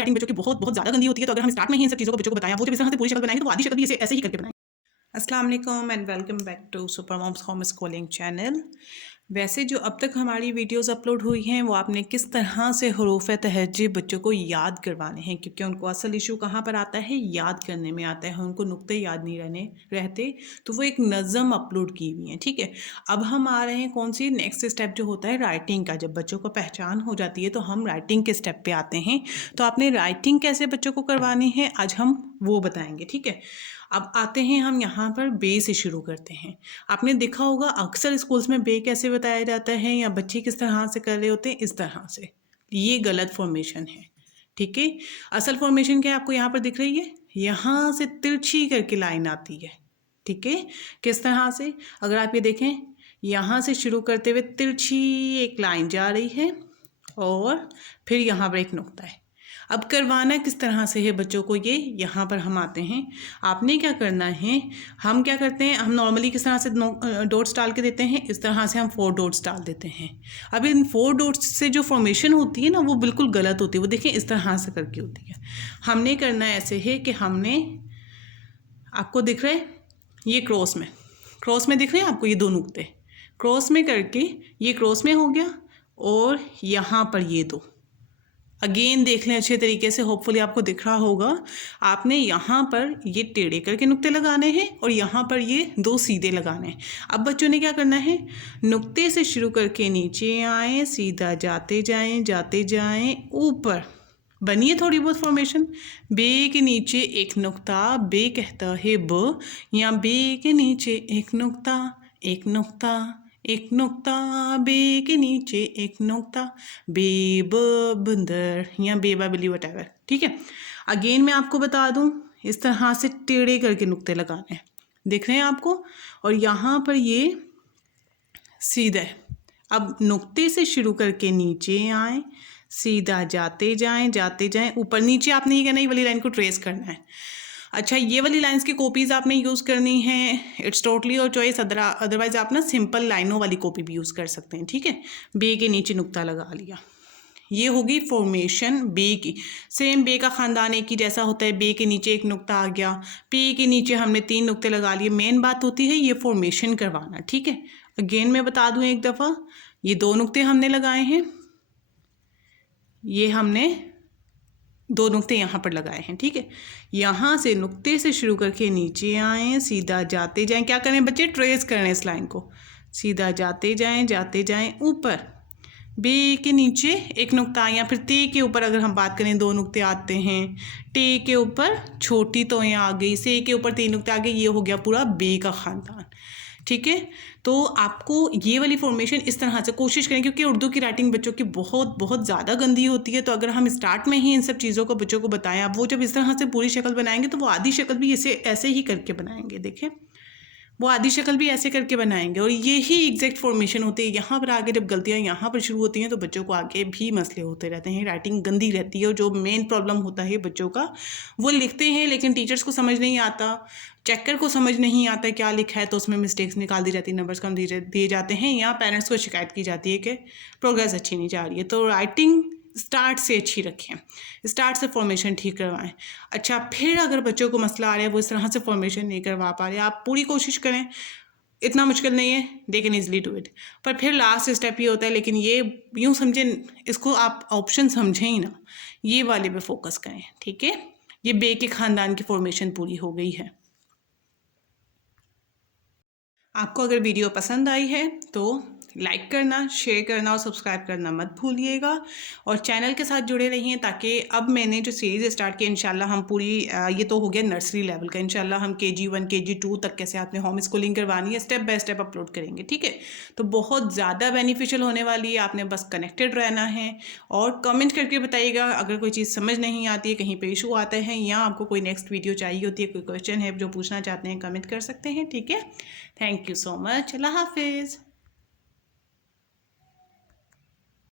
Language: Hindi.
राइटिंग बच्चों की बहुत बहुत ज़्यादा गंदी होती है, तो अगर हम स्टार्ट में ही इन सब चीज़ों को बच्चों को बताएं, वो जब इस तरह से पूरी शक्ल बनाएंगे तो वो आधी शक्ल भी ऐसे ही करके बनाएंगे। अस्सलाम वालेकुम and welcome back to super moms home schooling channel. वैसे जो अब तक हमारी वीडियोस अपलोड हुई हैं वो आपने किस तरह से हरूफ तहज्जी बच्चों को याद करवाने हैं, क्योंकि उनको असल इशू कहाँ पर आता है, याद करने में आता है। उनको नुक्ते याद नहीं रहते, तो वो एक नज़म अपलोड की हुई है। ठीक है, अब हम आ रहे हैं कौन सी नेक्स्ट स्टेप जो होता है राइटिंग का। जब बच्चों को पहचान हो जाती है तो हम राइटिंग के स्टेप पे आते हैं। तो आपने राइटिंग कैसे बच्चों को करवानी है आज हम वो बताएंगे। ठीक है, अब आते हैं हम यहाँ पर बे से शुरू करते हैं। आपने देखा होगा अक्सर स्कूल्स में बे कैसे बताया जाता है या बच्चे किस तरह से कर रहे होते हैं, इस तरह से। ये गलत फॉर्मेशन है। ठीक है, असल फॉर्मेशन क्या है आपको यहाँ पर दिख रही है, यहाँ से तिरछी करके लाइन आती है। ठीक है, किस तरह से, अगर आप ये देखें यहाँ से शुरू करते हुए तिरछी एक लाइन जा रही है और फिर यहाँ पर एक नुक्ता है। अब करवाना किस तरह से है बच्चों को, ये यहाँ पर हम आते हैं। आपने क्या करना है, हम क्या करते हैं, हम नॉर्मली किस तरह से डॉट्स डाल के देते हैं, इस तरह से हम 4 डॉट्स डाल देते हैं। अब इन 4 डॉट्स से जो फॉर्मेशन होती है ना वो बिल्कुल गलत होती है। वो देखिए इस तरह से करके होती है। हमने करना ऐसे है कि हमने, आपको दिख रहा है ये क्रॉस में दिख रहे हैं आपको ये 2 नुक्ते, क्रॉस में करके ये क्रॉस में हो गया और यहाँ पर ये 2 अगेन देख लें अच्छे तरीके से, होपफुली आपको दिख रहा होगा। आपने यहाँ पर ये टेढ़े करके नुक्ते लगाने हैं और यहाँ पर ये 2 सीधे लगाने हैं। अब बच्चों ने क्या करना है, नुक्ते से शुरू करके नीचे आए, सीधा जाते जाएं ऊपर। बनिए थोड़ी बहुत फॉर्मेशन। बे के नीचे एक नुक्ता, बे कहता है ब, या बे के नीचे एक नुक्ता, एक नुक्ता, बे के नीचे एक नुक्ता, बे ब बंदर या बेबा बिल्ली वटेवर। ठीक है, अगेन मैं आपको बता दूं, इस तरह से टेढ़े करके नुक्ते लगाने हैं, दिख रहे हैं आपको, और यहाँ पर ये सीधा है। अब नुक्ते से शुरू करके नीचे आए, सीधा जाते जाएं ऊपर नीचे। आपने ये कहना, ये वाली लाइन को ट्रेस करना है। अच्छा, ये वाली लाइंस की कॉपीज़ आपने यूज़ करनी है, it's totally your choice. Otherwise आप ना सिंपल लाइनों वाली कॉपी भी यूज़ कर सकते हैं। ठीक है, बे के नीचे नुक्ता लगा लिया, ये होगी फॉर्मेशन बे की। सेम बे का ख़ानदान एक ही जैसा होता है, बे के नीचे एक नुक्ता आ गया, पे के नीचे हमने 3 नुक्ते लगा लिए। मेन बात होती है ये फॉर्मेशन करवाना। ठीक है, अगेन मैं बता दूं एक दफ़ा, ये 2 नुक्ते हमने लगाए हैं, ये हमने 2 नुक्ते यहाँ पर लगाए हैं। ठीक है, यहाँ से नुक्ते से शुरू करके नीचे आए, सीधा जाते जाएं। क्या करें बच्चे, ट्रेस करें इस लाइन को, सीधा जाते जाएं ऊपर। बे के नीचे एक नुक्ता, या फिर ते के ऊपर अगर हम बात करें 2 नुक्ते आते हैं, टे के ऊपर छोटी तो यहाँ आ गई, से के ऊपर 3 नुक्ते आ गए, ये हो गया पूरा बे का ख़ानदान। ठीक है, तो आपको ये वाली फॉर्मेशन इस तरह से कोशिश करें, क्योंकि उर्दू की राइटिंग बच्चों की बहुत बहुत ज़्यादा गंदी होती है। तो अगर हम स्टार्ट में ही इन सब चीज़ों को बच्चों को बताएं, अब वो जब इस तरह से पूरी शक्ल बनाएंगे तो वो आधी शक्ल भी ऐसे ही करके बनाएंगे। देखें, वो आधी शक्ल भी ऐसे करके बनाएंगे, और ये ही एग्जैक्ट फॉर्मेशन होती है। यहाँ पर आगे जब गलतियाँ यहाँ पर शुरू होती हैं तो बच्चों को आगे भी मसले होते रहते हैं, राइटिंग गंदी रहती है। और जो मेन प्रॉब्लम होता है बच्चों का, वो लिखते हैं लेकिन टीचर्स को समझ नहीं आता, चेकर को समझ नहीं आता क्या लिखा है, तो उसमें मिस्टेक्स निकाल दी जाती है, नंबर्स कम दिए जाते हैं, या पेरेंट्स को शिकायत की जाती है कि प्रोग्रेस अच्छी नहीं जा रही है। तो राइटिंग स्टार्ट से अच्छी रखें, स्टार्ट से फॉर्मेशन ठीक करवाएं। अच्छा, फिर अगर बच्चों को मसला आ रहा है, वो इस तरह से फॉर्मेशन नहीं करवा पा रहे, आप पूरी कोशिश करें, इतना मुश्किल नहीं है, they can easily do it. पर फिर लास्ट स्टेप ये होता है, लेकिन ये यूँ समझें, इसको आप ऑप्शन समझें ही ना, ये वाले पे फोकस करें। ठीक है, ये बे के ख़ानदान की फॉर्मेशन पूरी हो गई है। आपको अगर वीडियो पसंद आई है तो लाइक करना, शेयर करना और सब्सक्राइब करना मत भूलिएगा, और चैनल के साथ जुड़े रहिए, ताकि अब मैंने जो सीरीज़ स्टार्ट की इंशाल्लाह हम पूरी, ये तो हो गया नर्सरी लेवल का, इंशाल्लाह हम KG1 KG2 तक कैसे आपने होम स्कूलिंग करवानी है स्टेप बाय स्टेप अपलोड करेंगे। ठीक है, तो बहुत ज़्यादा बेनिफिशियल होने वाली है, आपने बस कनेक्टेड रहना है। और कमेंट करके बताइएगा अगर कोई चीज़ समझ नहीं आती है, कहीं पर इशू आता है, या आपको कोई नेक्स्ट वीडियो चाहिए होती है, कोई क्वेश्चन है जो पूछना चाहते हैं, कमेंट कर सकते हैं। ठीक है, थैंक यू सो मच, अल्लाह हाफिज़।